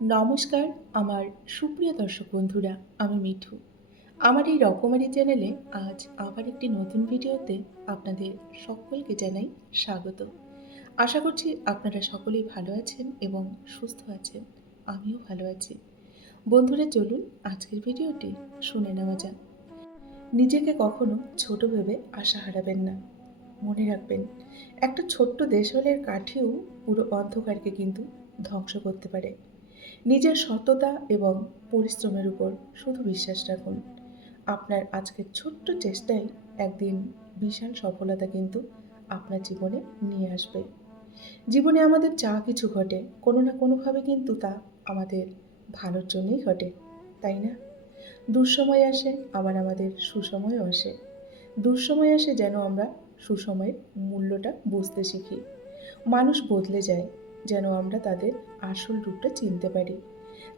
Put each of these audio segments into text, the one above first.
নমস্কার আমার সুপ্রিয় দর্শক বন্ধুরা, আমি মিঠু। আমার এই রকমারি চ্যানেলে আজ আবার একটি নতুন ভিডিওতে আপনাদের সকলকে জানাই স্বাগত। আশা করছি আপনারা সকলেই ভালো আছেন এবং সুস্থ আছেন। আমিও ভালো আছি। বন্ধুরা, চলুন আজকের ভিডিওটি শুনে নেওয়া যাক। নিজেকে কখনো ছোট ভেবে আশা হারাবেন না। মনে রাখবেন, একটা ছোট্ট দেশওয়ালের কাঠিও পুরো অন্ধকারকে কিন্তু ধ্বংস করতে পারে। নিজের সততা এবং পরিশ্রমের উপর শুধু বিশ্বাস রাখুন। আপনার আজকের ছোট্ট চেষ্টাই একদিন বিশাল সফলতা কিন্তু আপনার জীবনে নিয়ে আসবে। জীবনে আমাদের যা কিছু ঘটে, কোনো না কোনোভাবে কিন্তু তা আমাদের ভালোর জন্যই ঘটে, তাই না? দুঃসময় আসে, আবার আমাদের সুসময়ও আসে। দুঃসময় আসে যেন আমরা সুসময়ের মূল্যটা বুঝতে শিখি। মানুষ বদলে যায় যেন আমরা তাদের আসল রূপটা চিনতে পারি।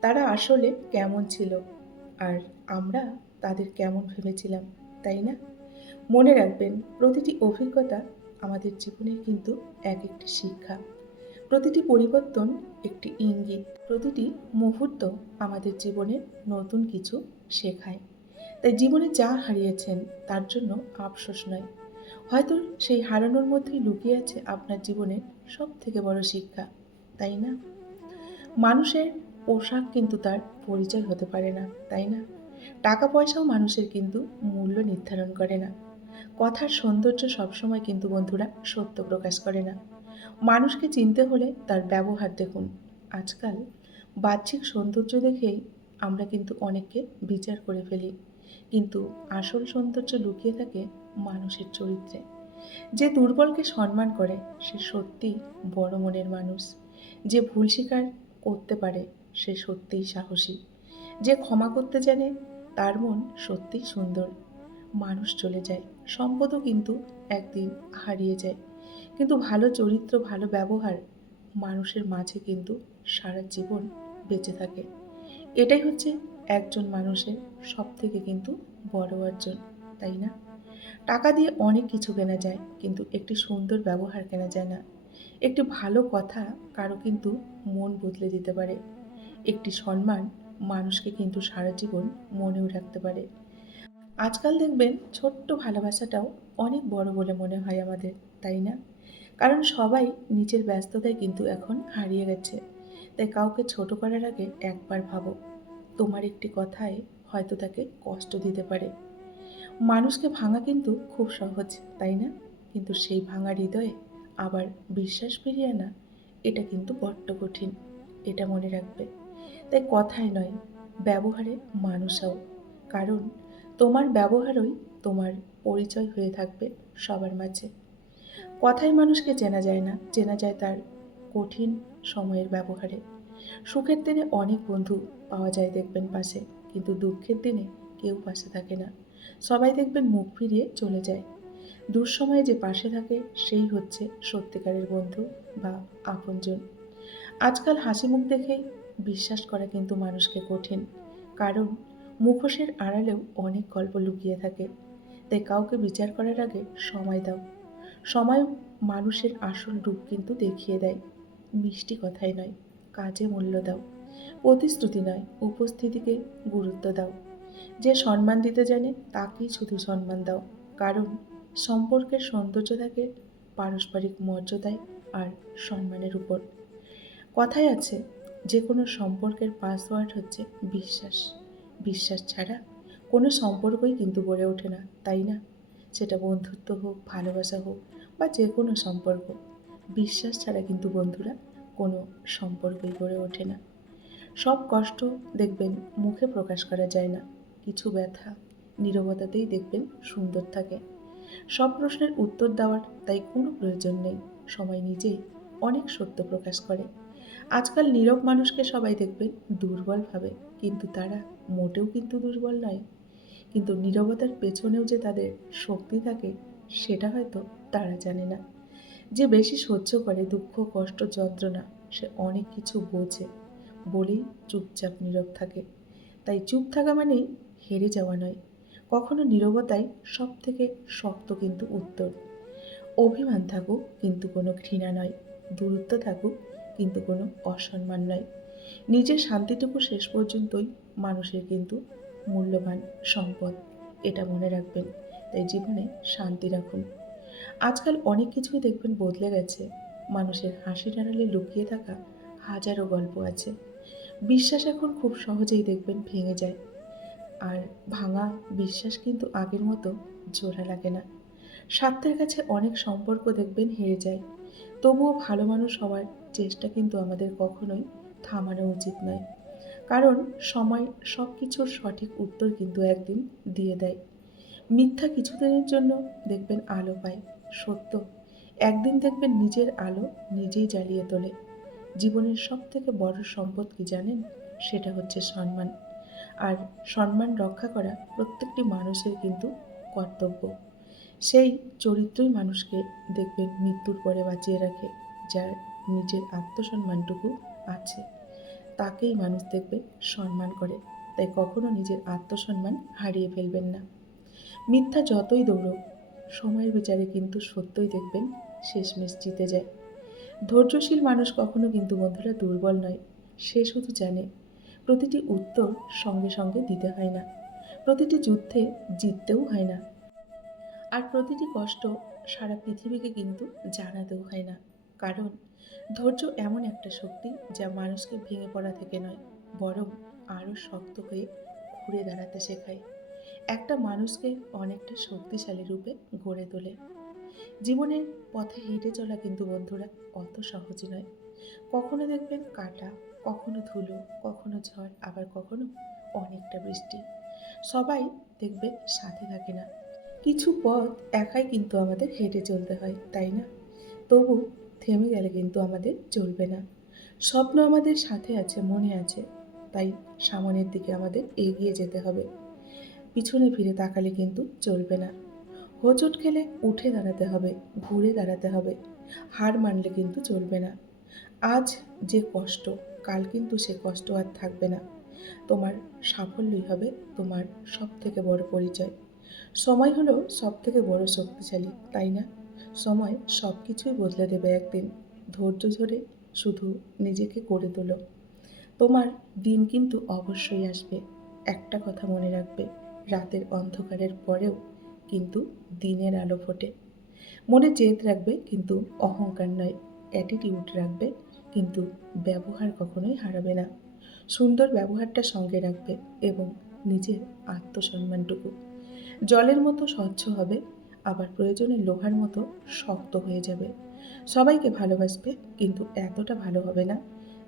তারা আসলে কেমন ছিল আর আমরা তাদের কেমন ভেবেছিলাম, তাই না? মনে রাখবেন, প্রতিটি অভিজ্ঞতা আমাদের জীবনের কিন্তু এক একটি শিক্ষা। প্রতিটি পরিবর্তন একটি ইঙ্গিত। প্রতিটি মুহূর্ত আমাদের জীবনে নতুন কিছু শেখায়। তাই জীবনে যা হারিয়েছেন তার জন্য আফসোস নয়, হয়তো সেই হারানোর মধ্যেই লুকিয়ে আছে আপনার জীবনের সব থেকে বড় শিক্ষা, তাই না? মানুষের পোশাক কিন্তু তার পরিচয় হতে পারে না, তাই না? টাকা পয়সাও মানুষের কিন্তু মূল্য নির্ধারণ করে না। কথার সৌন্দর্য সবসময় কিন্তু বন্ধুরা সত্য প্রকাশ করে না। মানুষকে চিনতে হলে তার ব্যবহার দেখুন। আজকাল বাহ্যিক সৌন্দর্য দেখেই আমরা কিন্তু অনেককে বিচার করে ফেলি, কিন্তু আসল সৌন্দর্য লুকিয়ে থাকে মানুষের চরিত্রে। যে দুর্বলকে সম্মান করে সে সত্যিই বড় মনের মানুষ। যে ভুল স্বীকার করতে পারে সে সত্যিই সাহসী। যে ক্ষমা করতে জানে তার মন সত্যিই সুন্দর। মানুষ চলে যায়, সম্পদও কিন্তু একদিন হারিয়ে যায়, কিন্তু ভালো চরিত্র, ভালো ব্যবহার মানুষের মাঝে কিন্তু সারা জীবন বেঁচে থাকে। এটাই হচ্ছে একজন মানুষের সব থেকে কিন্তু বড় অর্জন, তাই না? টাকা দিয়ে অনেক কিছু কেনা যায়, কিন্তু একটি সুন্দর ব্যবহার কেনা যায় না। একটি ভালো কথা কারো কিন্তু মন বদলে দিতে পারে। একটি সম্মান মানুষকে কিন্তু সারা জীবন মনেও রাখতে পারে। আজকাল দেখবেন ছোট্ট ভালোবাসাটাও অনেক বড় বলে মনে হয় আমাদের, তাই না? কারণ সবাই নিজের ব্যস্ততায় কিন্তু এখন হারিয়ে গেছে। তাই কাউকে ছোট করার আগে একবার ভাবো, তোমার একটি কথায় হয়তো তাকে কষ্ট দিতে পারে। মানুষকে ভাঙা কিন্তু খুব সহজ, তাই না? কিন্তু সেই ভাঙা হৃদয়ে আবার বিশ্বাস ফিরিয়ে আনা, এটা কিন্তু বড্ড কঠিন। এটা মনে রাখবে। তাই কথায় নয়, ব্যবহারে মানুষ হও। কারণ তোমার ব্যবহারই তোমার পরিচয় হয়ে থাকবে সবার মাঝে। কথায় মানুষকে চেনা যায় না, চেনা যায় তার কঠিন সময়ের ব্যবহারে। সুখের দিনে অনেক বন্ধু পাওয়া যায় দেখবেন পাশে, কিন্তু দুঃখের দিনে কেউ পাশে থাকে না। সবাই দেখবেন মুখ ফিরিয়ে চলে যায়। দুঃসময়ে যে পাশে থাকে সেই হচ্ছে সত্যিকারের বন্ধু বা আপনজন। আজকাল হাসি মুখ দেখেই বিশ্বাস করা কিন্তু মানুষকে কঠিন, কারণ মুখোশের আড়ালেও অনেক গল্প লুকিয়ে থাকে। তাই কাউকে বিচার করার আগে সময় দাও। সময় মানুষের আসল রূপ কিন্তু দেখিয়ে দেয়। মিষ্টি কথাই নয়, কাজে মূল্য দাও। প্রতিশ্রুতি নয়, উপস্থিতিকে গুরুত্ব দাও। যে সম্মান দিতে জানে তাকেই শুধু সম্মান দাও, কারণ সম্পর্কের সৌন্দর্য থাকে পারস্পরিক মর্যাদায় আর সম্মানের উপর। কথায় আছে, যে কোনো সম্পর্কের পাসওয়ার্ড হচ্ছে বিশ্বাস। বিশ্বাস ছাড়া কোনো সম্পর্কই কিন্তু গড়ে ওঠে না, তাই না? সেটা বন্ধুত্ব হোক, ভালোবাসা হোক বা যে কোনো সম্পর্ক, বিশ্বাস ছাড়া কিন্তু বন্ধুরা কোনো সম্পর্কই গড়ে ওঠে না। সব কষ্ট দেখবেন মুখে প্রকাশ করা যায় না। কিছু ব্যথা নীরবতাতেই দেখবেন সুন্দর থাকে। সব প্রশ্নের উত্তর দেওয়ার তাই কোনো প্রয়োজন নেই। সময় নিজেই অনেক সত্য প্রকাশ করে। আজকাল নীরব মানুষকে সবাই দেখবেন দুর্বল ভাবে, কিন্তু তারা মোটেও কিন্তু দুর্বল নয়। কিন্তু নীরবতার পেছনেও যে তাদের শক্তি থাকে সেটা হয়তো তারা জানে না। যে বেশি সহ্য করে দুঃখ, কষ্ট, যন্ত্রণা, সে অনেক কিছু বোঝে বলেই চুপচাপ নীরব থাকে। তাই চুপ থাকা মানেই হেরে যাওয়া নয়, কখনো নীরবতাই সব থেকে শক্ত কিন্তু উত্তর। অভিমান থাকুক কিন্তু কোনো ঘৃণা নয়, দূরত্ব থাকুক কিন্তু কোনো অসম্মান নয়। নিজের শান্তিটুকু শেষ পর্যন্তই মানুষের কিন্তু মূল্যবান সম্পদ, এটা মনে রাখবেন। তাই জীবনে শান্তি রাখুন। আজকাল অনেক কিছুই দেখবেন বদলে গেছে। মানুষের হাসির আড়ালে লুকিয়ে থাকা হাজারো গল্প আছে। বিশ্বাস এখন খুব সহজেই দেখবেন ভেঙে যায়। আর ভাঙা বিশ্বাস কিন্তু আগের মতো জোড়া লাগে না। স্বার্থের কাছে অনেক সম্পর্ক দেখবেন হেরে যায়। তবুও ভালো মানুষ হওয়ার চেষ্টা কিন্তু আমাদের কখনোই থামানো উচিত নয়। কারণ সময় সব কিছুর সঠিক উত্তর কিন্তু একদিন দিয়ে দেয়। মিথ্যা কিছুদিনের জন্য দেখবেন আলো পায়, সত্য একদিন দেখবেন নিজের আলো নিজেই জ্বালিয়ে তোলে। জীবনের সবথেকে বড় সম্পদ কি জানেন? সেটা হচ্ছে সম্মান। আর সম্মান রক্ষা করা প্রত্যেকটি মানুষের কিন্তু কর্তব্য। সেই চরিত্রই মানুষকে দেখবেন মৃত্যুর পরে বাঁচিয়ে রাখে। যার নিজের আত্মসম্মানটুকু আছে, তাকেই মানুষ দেখবে সম্মান করে। তাই কখনো নিজের আত্মসম্মান হারিয়ে ফেলবেন না। মিথ্যা যতই দৌড়ুক, সময়ের বিচারে কিন্তু সত্যই দেখবেন শেষমেশ জিতে যায়। ধৈর্যশীল মানুষ কখনো কিন্তু বন্ধুরা দুর্বল নয়। সে শুধু জানে প্রতিটি উত্তর সঙ্গে সঙ্গে দিতে হয় না, প্রতিটি যুদ্ধে জিততেও হয় না, আর প্রতিটি কষ্ট সারা পৃথিবীকে কিন্তু জানাতেও হয় না। কারণ ধৈর্য এমন একটা শক্তি যা মানুষকে ভেঙে পড়া থেকে নয়, বরং আরও শক্ত হয়ে ঘুরে দাঁড়াতে শেখায়। একটা মানুষকে অনেকটা শক্তিশালী রূপে গড়ে তোলে। জীবনের পথে হেঁটে চলা কিন্তু বন্ধুরা অত সহজ নয়। কখনো দেখবেন কাটা, কখনো ধুলো, কখনো ঝড়, আবার কখনো অনেকটা বৃষ্টি। সবাই দেখবেন সাথে থাকে না। কিছু পথ একাই কিন্তু আমাদের হেঁটে চলতে হয়, তাই না? তবু থেমে গেলে কিন্তু আমাদের চলবে না। স্বপ্ন আমাদের সাথে আছে, মনে আছে। তাই সামনের দিকে আমাদের এগিয়ে যেতে হবে। পিছনে ফিরে তাকালে কিন্তু চলবে না। হোঁচট খেলে উঠে দাঁড়াতে হবে, ঘুরে দাঁড়াতে হবে। হার মানলে কিন্তু চলবে না। আজ যে কষ্ট, কাল কিন্তু সে কষ্ট আর থাকবে না। তোমার সাফল্যই হবে তোমার সবথেকে বড় পরিচয়। সময় হলো সবথেকে বড় শক্তিশালী, তাই না? সময় সব কিছুই বদলে দেবে একদিন। ধৈর্য ধরে শুধু নিজেকে গড়ে তোলো। তোমার দিন কিন্তু অবশ্যই আসবে। একটা কথা মনে রাখবে, রাতের অন্ধকারের পরেও কিন্তু দিনের আলো ফোটে। মনে জেদ রাখবে কিন্তু অহংকার নয়। অ্যাটিটিউড রাখবে কিন্তু ব্যবহার কখনোই হারাবে না। সুন্দর ব্যবহারটা সঙ্গে রাখবে এবং নিজের আত্মসম্মানটুকু। জলের মতো স্বচ্ছ হবে, আবার প্রয়োজনে লোহার মতো শক্ত হয়ে যাবে। সবাইকে ভালোবাসবে কিন্তু এতটা ভালো হবে না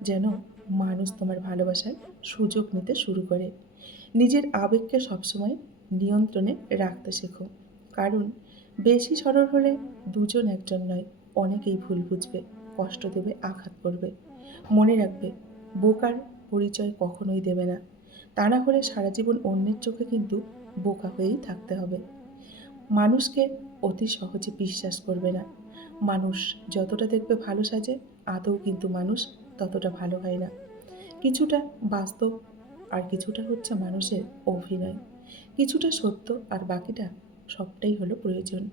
যেন মানুষ তোমার ভালোবাসার সুযোগ নিতে শুরু করে। নিজের আবেগকে সবসময় নিয়ন্ত্রণে রাখতে শেখো। কারণ বেশি সরল হলে দুজন একজন নয়, অনেকেই ভুল বুঝবে, কষ্ট দেবে, আঘাত করবে। মনে রাখবে, বোকার পরিচয় কখনোই দেবে না। তা না হলে সারা জীবন অন্যের চোখে কিন্তু বোকা হয়েই থাকতে হবে। মানুষকে অতি সহজে বিশ্বাস করবে না। মানুষ যতটা দেখবে ভালো সাজে, আদৌ কিন্তু মানুষ ততটা ভালো হয় না। কিছুটা বাস্তব আর কিছুটা হচ্ছে মানুষের অভিনয়। কিছুটা সত্য আর বাকিটা সবটাই হলো প্রয়োজন।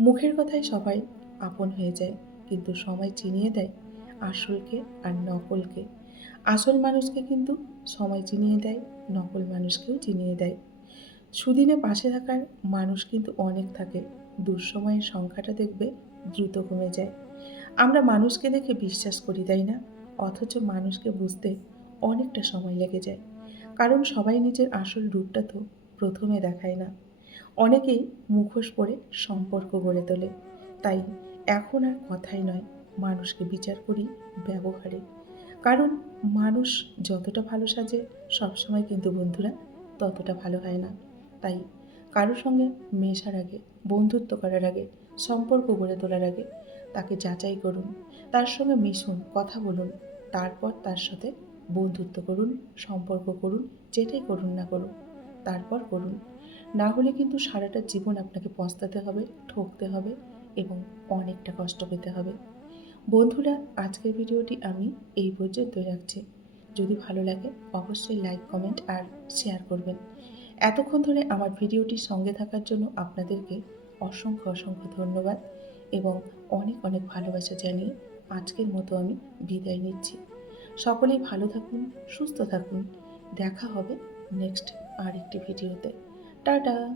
মুখের কথায় সবাই আপন হয়ে যায়, কিন্তু সময় চিনিয়ে দেয় আসলকে আর নকলকে। আসল মানুষকে কিন্তু সময় চিনিয়ে দেয়, নকল মানুষকেও চিনিয়ে দেয়। সুদিনে পাশে থাকার মানুষ কিন্তু অনেক থাকে, দুঃসময়ের সংখ্যাটা দেখবে দ্রুত কমে যায়। আমরা মানুষকে দেখে বিশ্বাস করি, তাই না? অথচ মানুষকে বুঝতে অনেকটা সময় লেগে যায়। কারণ সবাই নিজের আসল রূপটা তো প্রথমে দেখায় না। অনেকেই মুখোশ পরে সম্পর্ক গড়ে তোলে। তাই এখন আর কথাই নয়, মানুষকে বিচার করি ব্যবহারে। কারণ মানুষ যতটা ভালো সাজে, সবসময় কিন্তু বন্ধুরা ততটা ভালো হয় না। তাই কারোর সঙ্গে মেশার আগে, বন্ধুত্ব করার আগে, সম্পর্ক গড়ে তোলার আগে তাকে যাচাই করুন। তার সঙ্গে মিশুন, কথা বলুন। তারপর তার সাথে বন্ধুত্ব করুন, সম্পর্ক করুন, যেটাই করুন না করুন, তারপর করুন। না হলে কিন্তু সারাটা জীবন আপনাকে পস্তাতে হবে, ঠকতে হবে এবং অনেকটা কষ্ট পেতে হবে। বন্ধুরা, আজকের ভিডিওটি আমি এই পর্যন্তই রাখছি। যদি ভালো লাগে অবশ্যই লাইক, কমেন্ট আর শেয়ার করবেন। এতক্ষণ ধরে আমার ভিডিওটির সঙ্গে থাকার জন্য আপনাদেরকে অসংখ্য অসংখ্য ধন্যবাদ এবং অনেক অনেক ভালোবাসা জানিয়ে আজকের মতো আমি বিদায় নিচ্ছি। সকলেই ভালো থাকুন, সুস্থ থাকুন। দেখা হবে নেক্সট আরেকটি ভিডিওতে। টাটা।